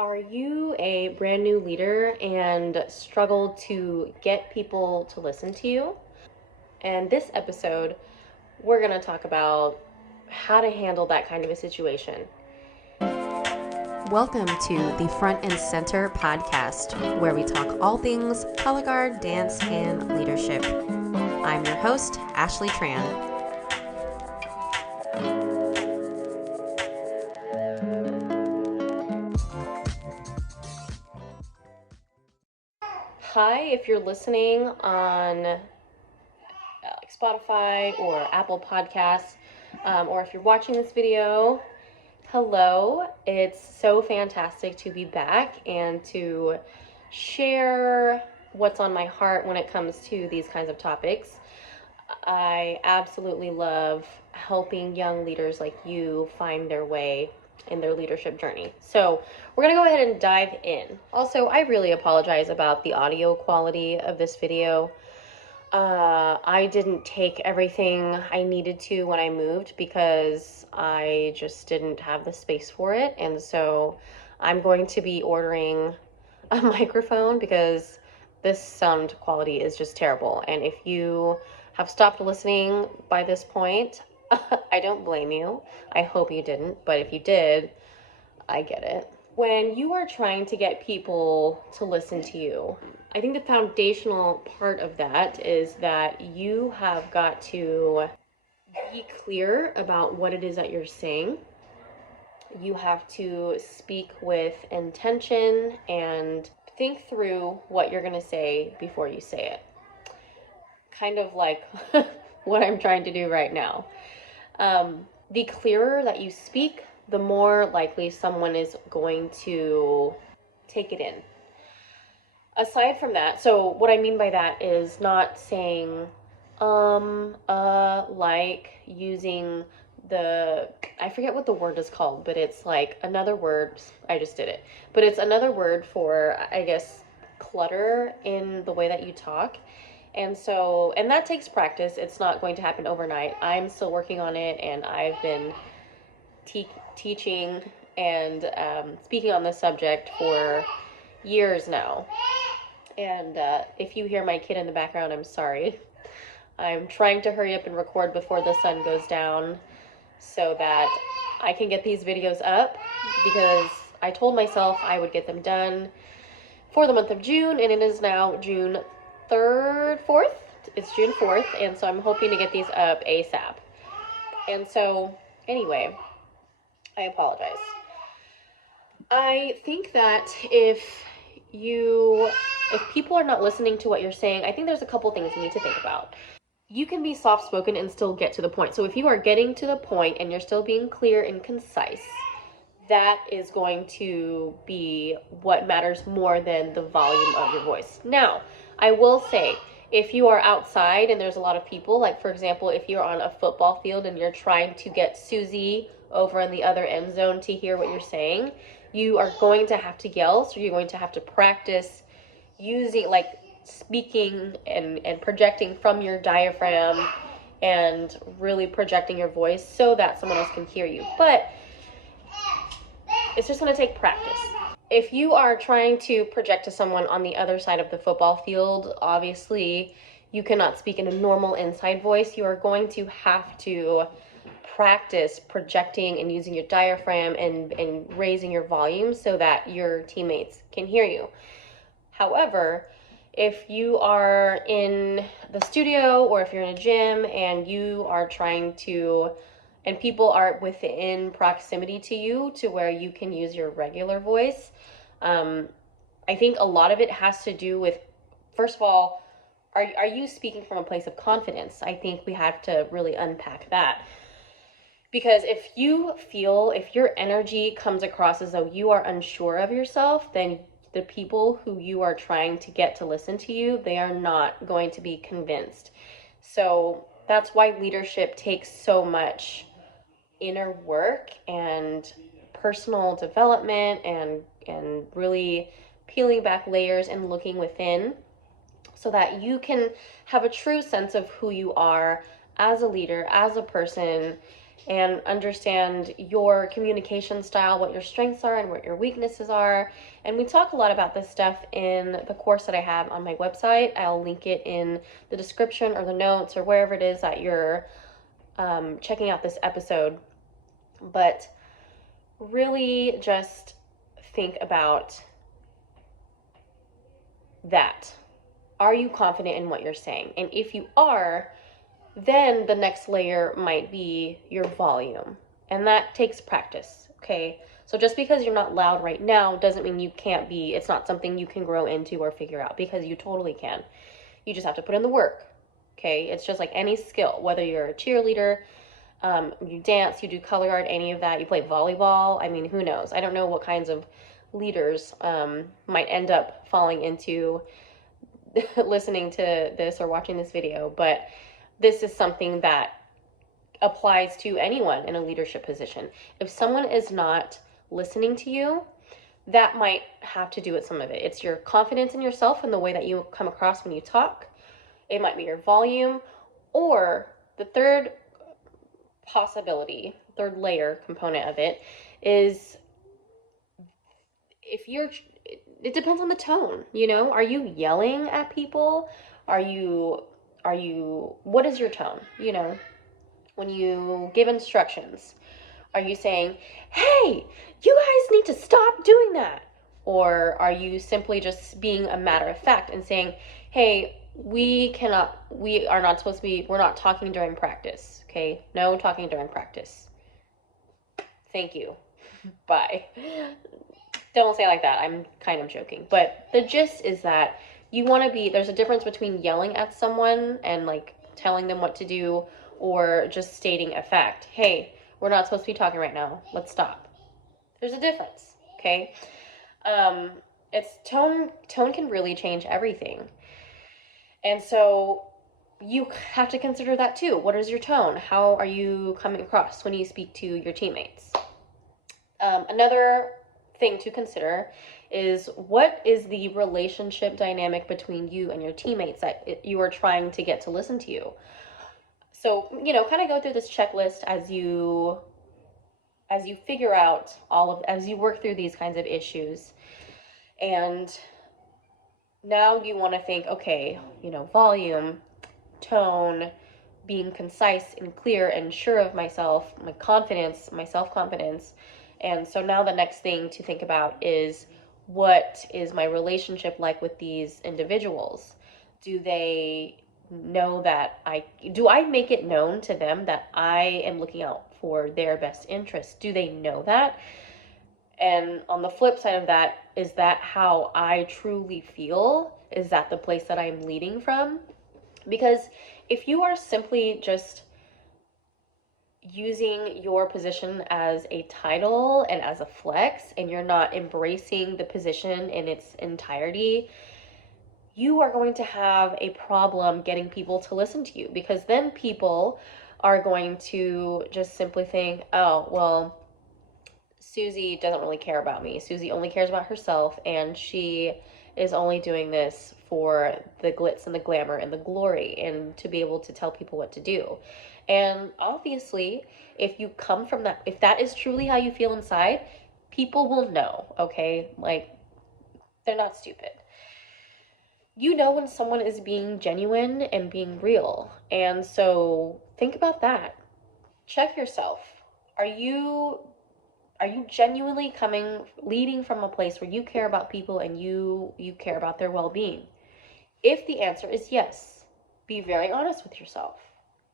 Are you a brand new leader and struggle to get people to listen to you? And this episode, we're going to talk about how to handle that kind of a situation. Welcome to the Front and Center podcast, where we talk all things color guard, dance, and leadership. I'm your host, Ashley Tran. Hi, if you're listening on Spotify or Apple Podcasts, or if you're watching this video, hello. It's so fantastic to be back and to share what's on my heart when it comes to these kinds of topics. I absolutely love helping young leaders like you find their way in their leadership journey. So we're going to go ahead and dive in. Also, I really apologize about the audio quality of this video. I didn't take everything I needed to when I moved because I just didn't have the space for it. And so I'm going to be ordering a microphone because this sound quality is just terrible. And if you have stopped listening by this point, I don't blame you. I hope you didn't, but if you did, I get it. When you are trying to get people to listen to you, I think the foundational part of that is that you have got to be clear about what it is that you're saying. You have to speak with intention and think through what you're going to say before you say it. Kind of like what I'm trying to do right now. The clearer that you speak, the more likely someone is going to take it in. Aside from that, so what I mean by that is not saying, like using I forget what the word is called, but it's like another word, I just did it, but it's another word for, I guess, clutter in the way that you talk. And that takes practice. It's not going to happen overnight. I'm still working on it, and I've been teaching and speaking on this subject for years now. And if you hear my kid in the background, I'm sorry. I'm trying to hurry up and record before the sun goes down so that I can get these videos up, because I told myself I would get them done for the month of June, and it is now June 4th. It's June 4th, and so I'm hoping to get these up ASAP. And so, anyway, I apologize. I think that if people are not listening to what you're saying, I think there's a couple things you need to think about. You can be soft-spoken and still get to the point. So if you are getting to the point and you're still being clear and concise, that is going to be what matters more than the volume of your voice. Now, I will say, if you are outside and there's a lot of people, like for example, if you're on a football field and you're trying to get Susie over in the other end zone to hear what you're saying, you are going to have to yell, so you're going to have to practice using, like, speaking and projecting from your diaphragm and really projecting your voice so that someone else can hear you. But it's just going to take practice. If you are trying to project to someone on the other side of the football field, obviously you cannot speak in a normal inside voice. You are going to have to practice projecting and using your diaphragm and raising your volume so that your teammates can hear you. However, if you are in the studio or if you're in a gym and you are trying to, and people are within proximity to you to where you can use your regular voice, I think a lot of it has to do with, first of all, are you speaking from a place of confidence? I think we have to really unpack that. Because if your energy comes across as though you are unsure of yourself, then the people who you are trying to get to listen to you, they are not going to be convinced. So that's why leadership takes so much inner work and personal development and really peeling back layers and looking within so that you can have a true sense of who you are as a leader, as a person, and understand your communication style, what your strengths are and what your weaknesses are. And we talk a lot about this stuff in the course that I have on my website. I'll link it in the description or the notes or wherever it is that you're checking out this episode. But really just think about that. Are you confident in what you're saying? And if you are, then the next layer might be your volume. And that takes practice, okay? So just because you're not loud right now doesn't mean you can't be, it's not something you can grow into or figure out, because you totally can. You just have to put in the work, okay? It's just like any skill, whether you're a cheerleader, you dance, you do color art, any of that, you play volleyball. I mean, who knows? I don't know what kinds of leaders might end up falling into listening to this or watching this video, but this is something that applies to anyone in a leadership position. If someone is not listening to you, that might have to do with some of it. It's your confidence in yourself and the way that you come across when you talk. It might be your volume, or the third possibility, third layer component of it is it depends on the tone, you know? Are you yelling at people? Are you, what is your tone, you know? When you give instructions, are you saying, hey, you guys need to stop doing that? Or are you simply just being a matter of fact and saying, hey, we're not talking during practice, okay? No talking during practice. Thank you. Bye. Don't say it like that. I'm kind of joking. But the gist is that there's a difference between yelling at someone and like telling them what to do, or just stating a fact. Hey, we're not supposed to be talking right now. Let's stop. There's a difference, okay? It's tone can really change everything. And so you have to consider that too. What is your tone? How are you coming across when you speak to your teammates? Another thing to consider is, what is the relationship dynamic between you and your teammates that you are trying to get to listen to you? So, you know, kind of go through this checklist as you figure out as you work through these kinds of issues. And now you want to think, okay, you know, volume, tone, being concise and clear and sure of myself, my confidence, my self-confidence. And so now the next thing to think about is, what is my relationship like with these individuals? Do they know that do I make it known to them that I am looking out for their best interests? Do they know that? And on the flip side of that, is that how I truly feel? Is that the place that I'm leading from? Because if you are simply just using your position as a title and as a flex, and you're not embracing the position in its entirety, you are going to have a problem getting people to listen to you, because then people are going to just simply think, oh, well, Susie doesn't really care about me. Susie only cares about herself, and she is only doing this for the glitz and the glamour and the glory, and to be able to tell people what to do. And obviously, if you come from that, if that is truly how you feel inside, people will know, okay? Like, they're not stupid. You know when someone is being genuine and being real. And so think about that. Check yourself. Are you genuinely leading from a place where you care about people and you care about their well-being? If the answer is yes, be very honest with yourself.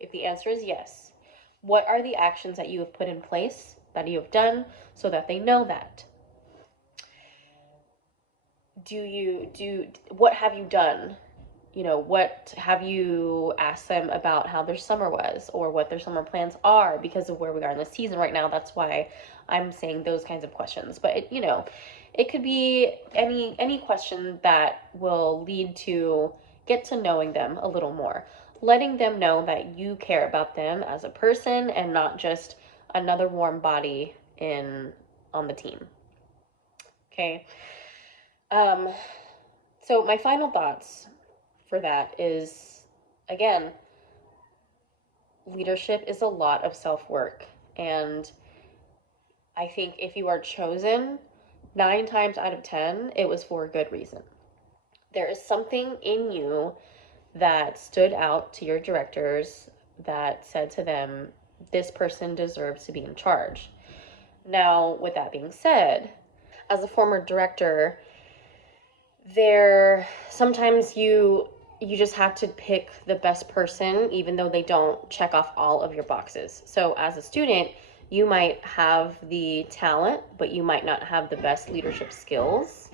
If the answer is yes, what are the actions that you have put in place, that you have done, so that they know that? What have you done? You know, what have you asked them about how their summer was, or what their summer plans are, because of where we are in the season right now? That's why I'm saying those kinds of questions. But it could be any question that will lead to get to knowing them a little more, letting them know that you care about them as a person and not just another warm body on the team. Okay. So my final thoughts for that is, again, leadership is a lot of self-work. And I think if you are chosen, 9 times out of 10, it was for a good reason. There is something in you that stood out to your directors that said to them, this person deserves to be in charge. Now, with that being said, as a former director, sometimes you just have to pick the best person, even though they don't check off all of your boxes. So as a student, you might have the talent, but you might not have the best leadership skills,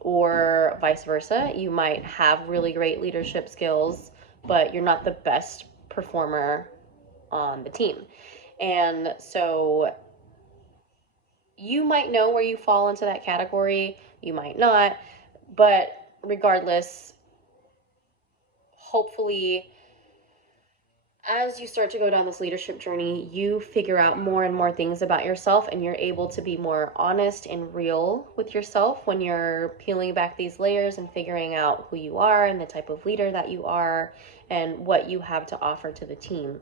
or vice versa. You might have really great leadership skills, but you're not the best performer on the team. And so you might know where you fall into that category, you might not, but regardless, hopefully, as you start to go down this leadership journey, you figure out more and more things about yourself, and you're able to be more honest and real with yourself when you're peeling back these layers and figuring out who you are and the type of leader that you are and what you have to offer to the team.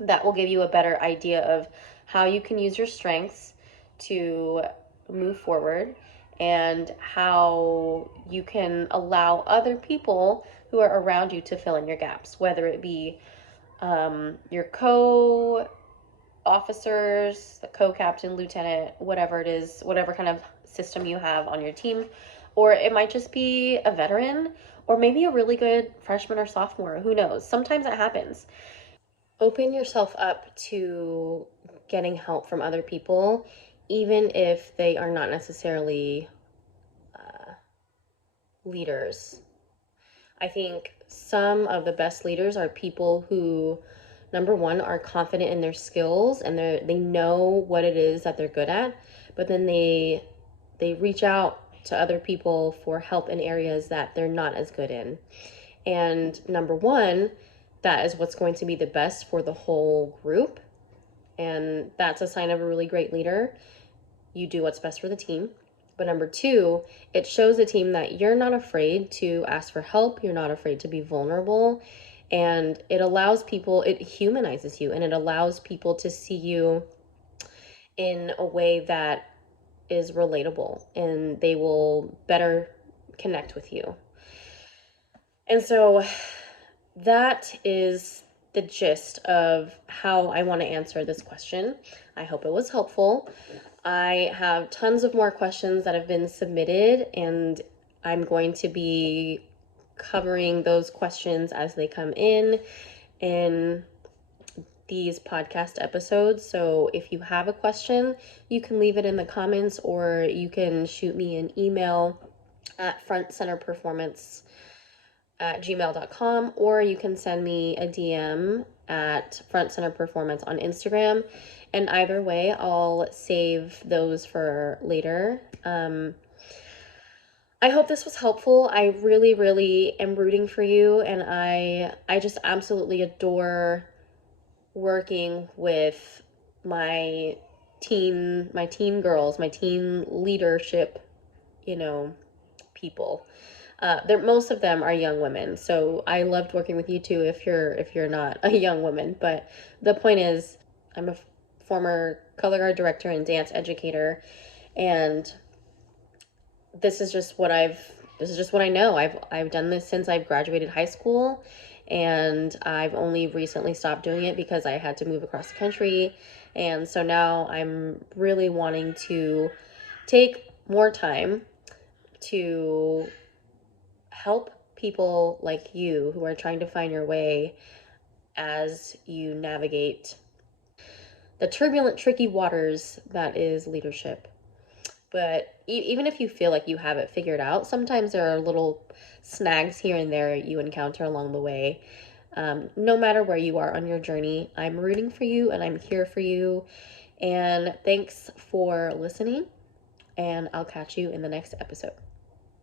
That will give you a better idea of how you can use your strengths to move forward, and how you can allow other people who are around you to fill in your gaps, whether it be your co-officers, the co-captain, lieutenant, whatever it is, whatever kind of system you have on your team, or it might just be a veteran, or maybe a really good freshman or sophomore, who knows? Sometimes it happens. Open yourself up to getting help from other people, even if they are not necessarily leaders. I think some of the best leaders are people who, number one, are confident in their skills and they know what it is that they're good at, but then they reach out to other people for help in areas that they're not as good in. And number one, that is what's going to be the best for the whole group. And that's a sign of a really great leader. You do what's best for the team. But number two, it shows the team that you're not afraid to ask for help. You're not afraid to be vulnerable. And it allows people, it humanizes you, and it allows people to see you in a way that is relatable, and they will better connect with you. And so that is the gist of how I want to answer this question. I hope it was helpful. I have tons of more questions that have been submitted, and I'm going to be covering those questions as they come in these podcast episodes. So if you have a question, you can leave it in the comments, or you can shoot me an email at frontcenterperformance@gmail.com, or you can send me a DM at Front Center Performance on Instagram. And either way, I'll save those for later. I hope this was helpful. I really, really am rooting for you, and I just absolutely adore working with my teen girls, my teen leadership, people. Most of them are young women, so I loved working with you too if you're not a young woman. But the point is, I'm a former color guard director and dance educator, and this is just what I know. I've done this since I've graduated high school, and I've only recently stopped doing it because I had to move across the country. And so now I'm really wanting to take more time to help people like you who are trying to find your way as you navigate the turbulent, tricky waters that is leadership. But even if you feel like you have it figured out, sometimes there are little snags here and there you encounter along the way. No matter where you are on your journey, I'm rooting for you and I'm here for you. And thanks for listening, and I'll catch you in the next episode.